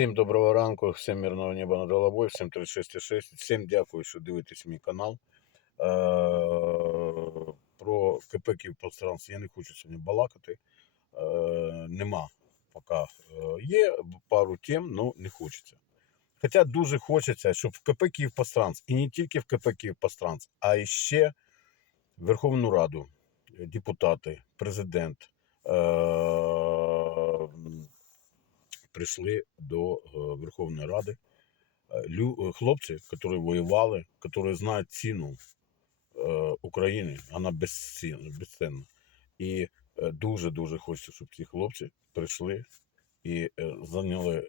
Всім доброго ранку, всім мирного неба над головою, всім 366. Всім дякую, що дивитесь мій канал. Е, Про КП Київпространство я не хочу сьогодні балакати. Е, Нема поки е, є пару тем, але не хочеться. Хоча дуже хочеться, щоб в КП Київпространство, і не тільки в КП Київпространство, а ще Верховну Раду, депутати, президент. Прийшли до е, Верховної Ради е, е, хлопці, які воювали, які знають ціну України, вона безцінна. І дуже-дуже хочеться, щоб ці хлопці прийшли і зайняли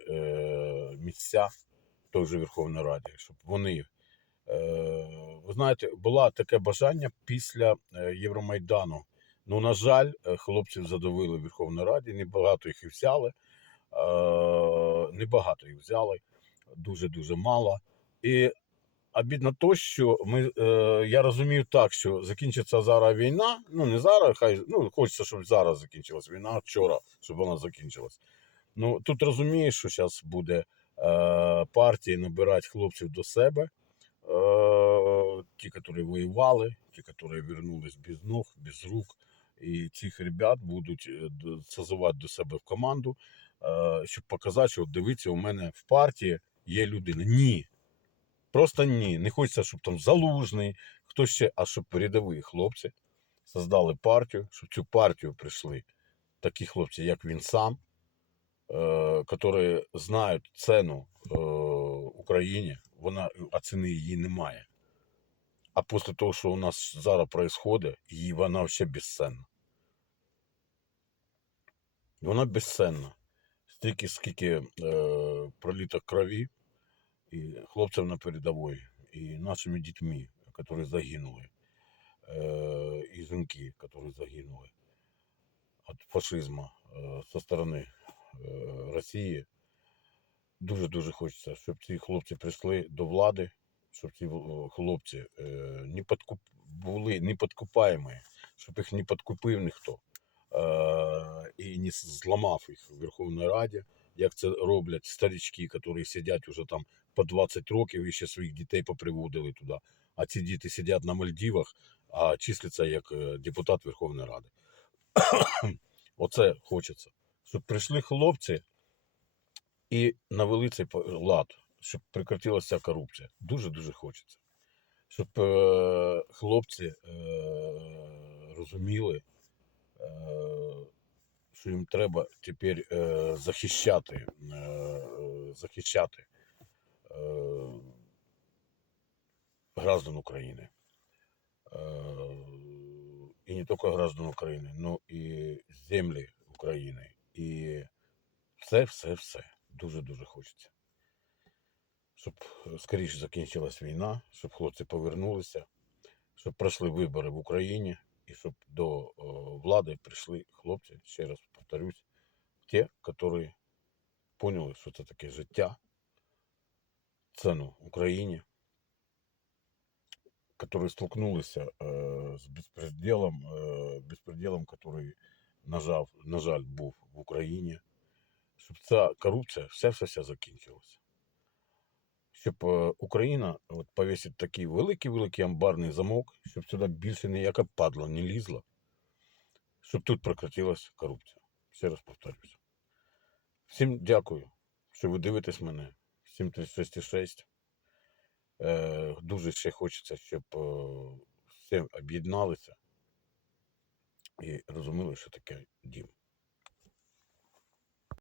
місця в той же Верховній Раді, щоб вони. Ви знаєте, було таке бажання після Євромайдану. Ну, на жаль, хлопців задавили в Верховній Раді, небагато їх і взяли. Е, Небагато їх взяли, дуже-дуже мало. І обідно то, що ми, е, я розумію так, що закінчиться зараз війна. Ну, не зараз, хай ну, хочеться, щоб зараз закінчилась війна, вчора, щоб вона закінчилась. Ну, тут розумієш, що зараз буде е, партії набирати хлопців до себе. Ті, які воювали, ті, які вернулись без ног, без рук. І цих ребят будуть созивати до себе в команду, щоб показати, що дивіться, у мене в партії є людина. Ні. Просто ні. Не хочеться, щоб там залужний, хто ще, а щоб рядові хлопці создали партію, щоб цю партію прийшли такі хлопці, як він сам, е, які знають ціну е, Україні, вона, а ціни її немає. А після того, що у нас зараз відбувається, вона ще безцінна. Вона безцінна. Стільки, скільки е, проліто крові і хлопців на передовій, і нашими дітьми, які загинули, е, і жінки, які загинули від фашизму е, со сторони е, Росії. Дуже-дуже хочеться, щоб ці хлопці прийшли до влади, щоб ці е, хлопці е, не подкуп... були неподкупаємі, щоб їх не подкупив ніхто е, і не зламав їх в Верховній Раді, як це роблять старички, які сидять уже там по 20 років і ще своїх дітей поприводили туди. А ці діти сидять на Мальдівах, а числяться як е, депутат Верховної Ради. Оце хочеться. Щоб прийшли хлопці і навели цей лад, щоб прекратилася корупція. Дуже-дуже хочеться. Щоб е, хлопці е, розуміли, е, що їм треба тепер е, захищати, е, е, захищати е, граждан України. Е, і не тільки граждан України, но і землі України. І все, все, все. Дуже-дуже хочеться. Щоб е, скоріше закінчилась війна, щоб хлопці повернулися, щоб пройшли вибори в Україні і щоб до о, влади прийшли хлопці, ще раз повторюсь, ті, які поняли, що це таке життя, ціну Україні, которые столкнулись э, с беспределом, э, беспределом, который, на жаль, на жаль, був в Україні, щоб ця корупція вся-вся-вся закінчилася. Щоб е, Україна от, повісить такий великий-великий амбарний замок, щоб сюди більше ніяка падла не лізла, щоб тут прекратилась корупція. Ще раз повторюся. Всім дякую, що ви дивитесь мене. Всім 366. Е, дуже ще хочеться, щоб е, всі об'єдналися і розуміли, що таке дім.